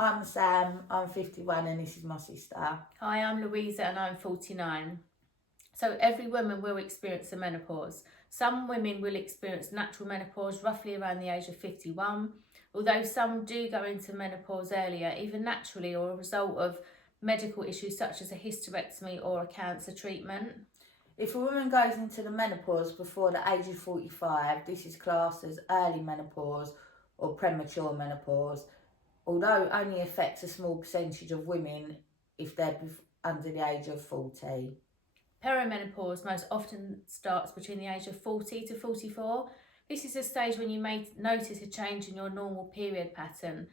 I'm Sam, I'm 51 and this is my sister. Hi, I'm Louisa and I'm 49. So every woman will experience a menopause. Some women will experience natural menopause roughly around the age of 51, although some do go into menopause earlier, either naturally or a result of medical issues such as a hysterectomy or a cancer treatment. If a woman goes into the menopause before the age of 45, this is classed as early menopause or premature menopause, although it only affects a small percentage of women if they're under the age of 40. Perimenopause most often starts between the age of 40 to 44. This is a stage when you may notice a change in your normal period pattern.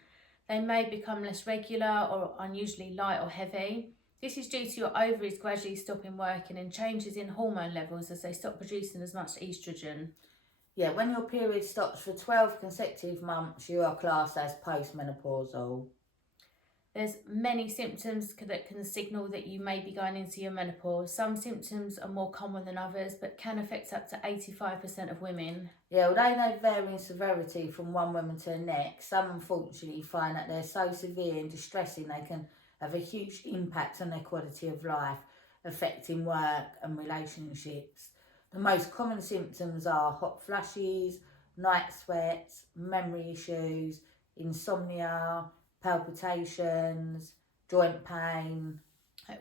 They may become less regular or unusually light or heavy. This is due to your ovaries gradually stopping working and changes in hormone levels as they stop producing as much estrogen. Yeah, when your period stops for 12 consecutive months, you are classed as postmenopausal. There's many symptoms that can signal that you may be going into your menopause. Some symptoms are more common than others, but can affect up to 85% of women. Yeah, although they vary in severity from one woman to the next, some unfortunately find that they're so severe and distressing they can have a huge impact on their quality of life, affecting work and relationships. The most common symptoms are hot flushes, night sweats, memory issues, insomnia, palpitations, joint pain.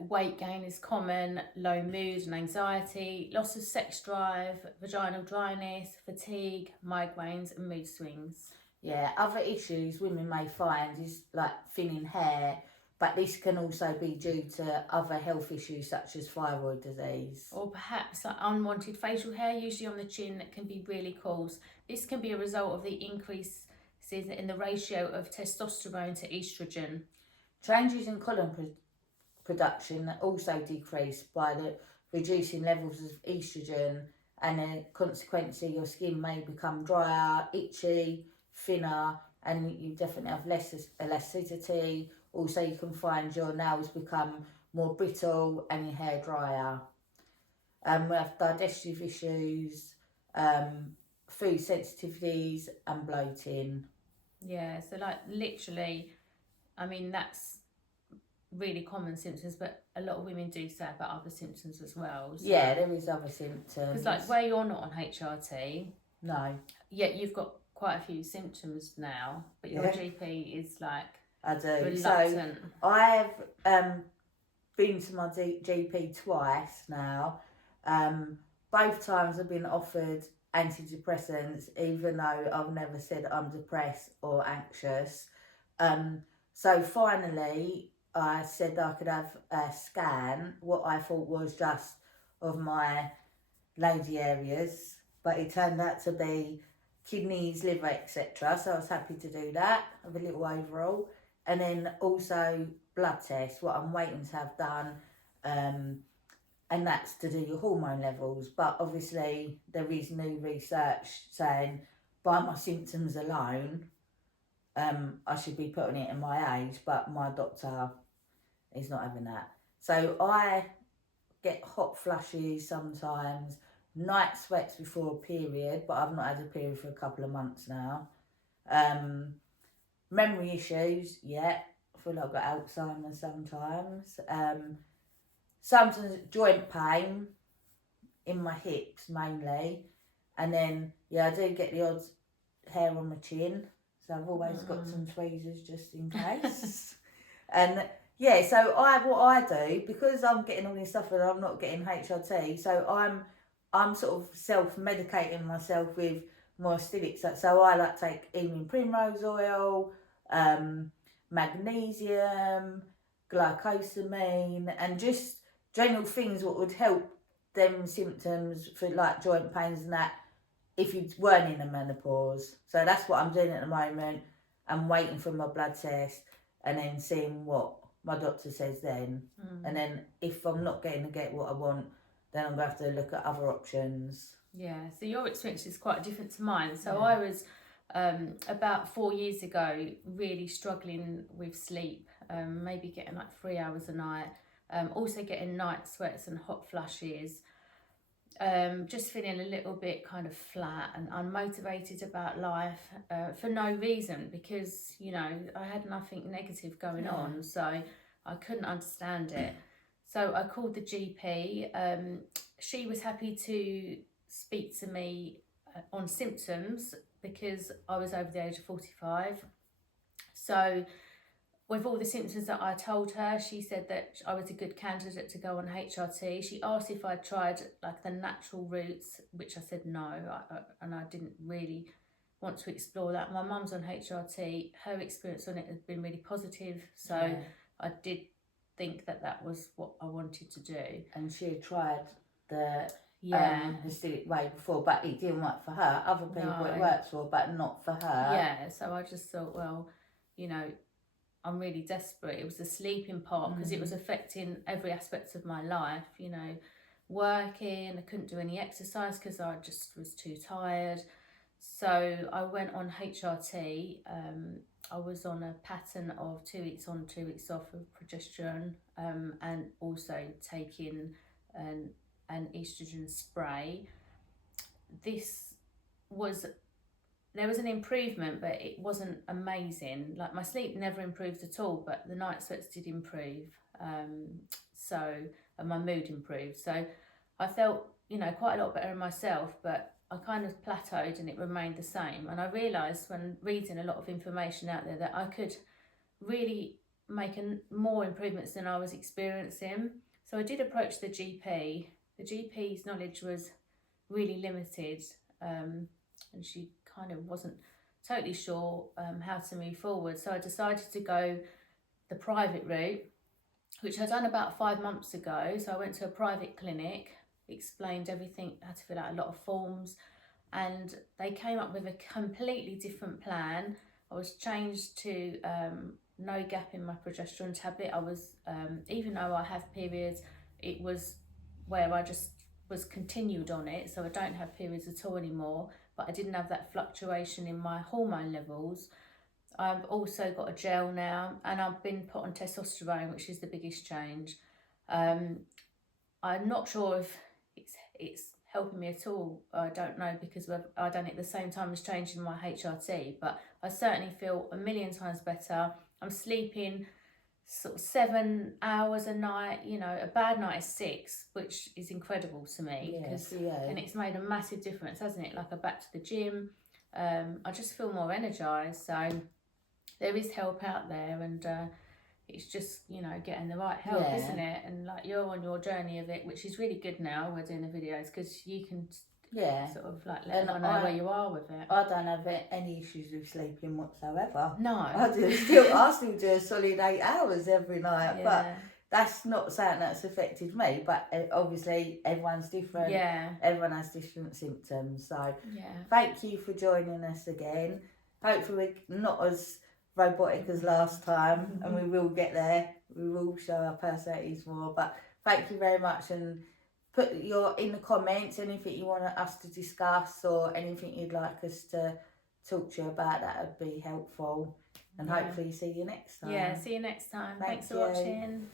Weight gain is common, low mood and anxiety, loss of sex drive, vaginal dryness, fatigue, migraines and mood swings. Yeah, other issues women may find is like thinning hair, but this can also be due to other health issues such as thyroid disease. Or perhaps like unwanted facial hair, usually on the chin, that can be really coarse. This can be a result of the increases in the ratio of testosterone to estrogen. Changes in production also decrease by the reducing levels of estrogen, and consequently your skin may become drier, itchy, thinner, and you definitely have less elasticity. Also, you can find your nails become more brittle and your hair drier. We have digestive issues, food sensitivities, and bloating. Yeah, so like literally, I mean, that's really common symptoms, but a lot of women do say about other symptoms as well. So. Yeah, there is other symptoms. Because like where you're not on HRT, no, yet you've got quite a few symptoms now, but your GP is like I do. reluctant. So I've been to my GP twice now. Both times I've been offered antidepressants, even though I've never said I'm depressed or anxious. So finally, I said I could have a scan, what I thought was just of my lady areas, but it turned out to be kidneys, liver, etc. So I was happy to do that, have a little overall. And then also blood tests, what I'm waiting to have done, and that's to do your hormone levels. But obviously there is new research saying by my symptoms alone, I should be putting it in my age, but my doctor is not having that. So I get hot flushes sometimes, night sweats before a period, but I've not had a period for a couple of months now. Memory issues, yeah. I feel like I've got Alzheimer's sometimes. Sometimes joint pain in my hips mainly. And then, yeah, I do get the odd hair on my chin. So I've always got some tweezers just in case. And yeah, so what I do, because I'm getting all this stuff and I'm not getting HRT, so I'm sort of self-medicating myself with more acidic stuff. So I like take evening primrose oil, magnesium, glycosamine, and just general things what would help them symptoms for like joint pains and that if you weren't in a menopause. So that's what I'm doing at the moment. I'm waiting for my blood test and then seeing what my doctor says then. And then if I'm not getting to get what I want, then I'm going to have to look at other options. Yeah, so your experience is quite different to mine. So I was about 4 years ago really struggling with sleep, maybe getting like 3 hours a night, also getting night sweats and hot flushes. just feeling a little bit kind of flat and unmotivated about life for no reason, because I had nothing negative going on, so I couldn't understand it. So I called the GP. She was happy to speak to me on symptoms because I was over the age of 45. So with all the symptoms that I told her, she said that I was a good candidate to go on HRT. She asked if I'd tried like the natural routes, which I said no, and I didn't really want to explore that. My mum's on HRT. Her experience on it has been really positive, so I did think that was what I wanted to do. And she had tried the Hasidic way before, but it didn't work for her. Other people it works for, but not for her. Yeah, so I just thought, well, I'm really desperate. It was the sleeping part, because it was affecting every aspect of my life, working. I couldn't do any exercise because I just was too tired. So I went on HRT. I was on a pattern of 2 weeks on, 2 weeks off of progesterone, and also taking an estrogen spray. There was an improvement, but it wasn't amazing. Like, my sleep never improved at all, but the night sweats did improve. And my mood improved. So I felt, quite a lot better in myself, but I kind of plateaued and it remained the same. And I realised when reading a lot of information out there that I could really make more improvements than I was experiencing. So I did approach the GP. The GP's knowledge was really limited, and she kind of wasn't totally sure how to move forward. So I decided to go the private route, which I'd done about 5 months ago. So I went to a private clinic, explained everything, had to fill out a lot of forms, and they came up with a completely different plan. I was changed to no gap in my progesterone tablet. I was, even though I have periods, it was where I just was continued on it, so I don't have periods at all anymore, but I didn't have that fluctuation in my hormone levels. I've also got a gel now, and I've been put on testosterone, which is the biggest change. I'm not sure if it's helping me at all. I don't know, because I've done it at the same time as changing my HRT, but I certainly feel a million times better. I'm sleeping sort of 7 hours a night. A bad night is 6, which is incredible to me, and it's made a massive difference, hasn't it? Like, I'm back to the gym. I just feel more energized. So there is help out there, and it's just getting the right help, isn't it? And like, you're on your journey of it, which is really good. Now we're doing the videos because you can sort of like let everyone know where you are with it. I don't have any issues with sleeping whatsoever. No, I still do a solid 8 hours every night, but that's not something that's affected me. But obviously everyone's different. Everyone has different symptoms. So thank you for joining us again. Hopefully not as robotic as last time, and we will get there. We will show our personalities more. But thank you very much, and put in the comments anything you want us to discuss or anything you'd like us to talk to you about. That would be helpful, and hopefully see you next time. See you next time. Thanks for watching.